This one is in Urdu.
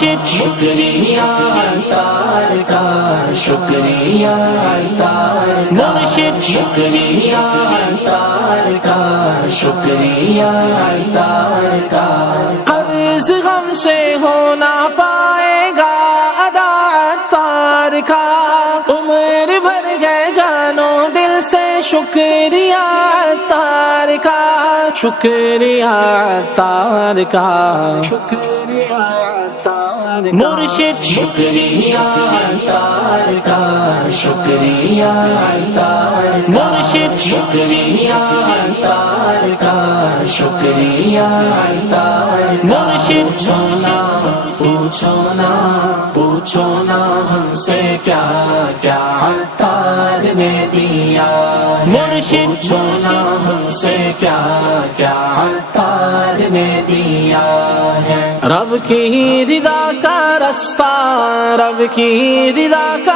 مرشد شکریہ عطار کا، شکریہ عطار کا، مرشد شکریہ عطار کا، شکریہ عطار کا۔ قرض غم سے ہونا پائے گا ادا عطار کا، عمر بھر گئے جانو دل سے شکریہ عطار کا، شکریہ عطار کا، شکریہ عطار کا۔ مرشد شکریہ عطار کا، شکریہ عطار کا، مرشد شکریہ عطار کا، شکریہ عطار کا۔ مرشد پوچھو نا پوچھو نا ہم سے کیا کیا عطار نے دیا ہے، مرشد پوچھو نا ہم سے کیا کیا عطار نے دیا ہے۔ رب کی رضا کا رستہ، رب کی رضا کا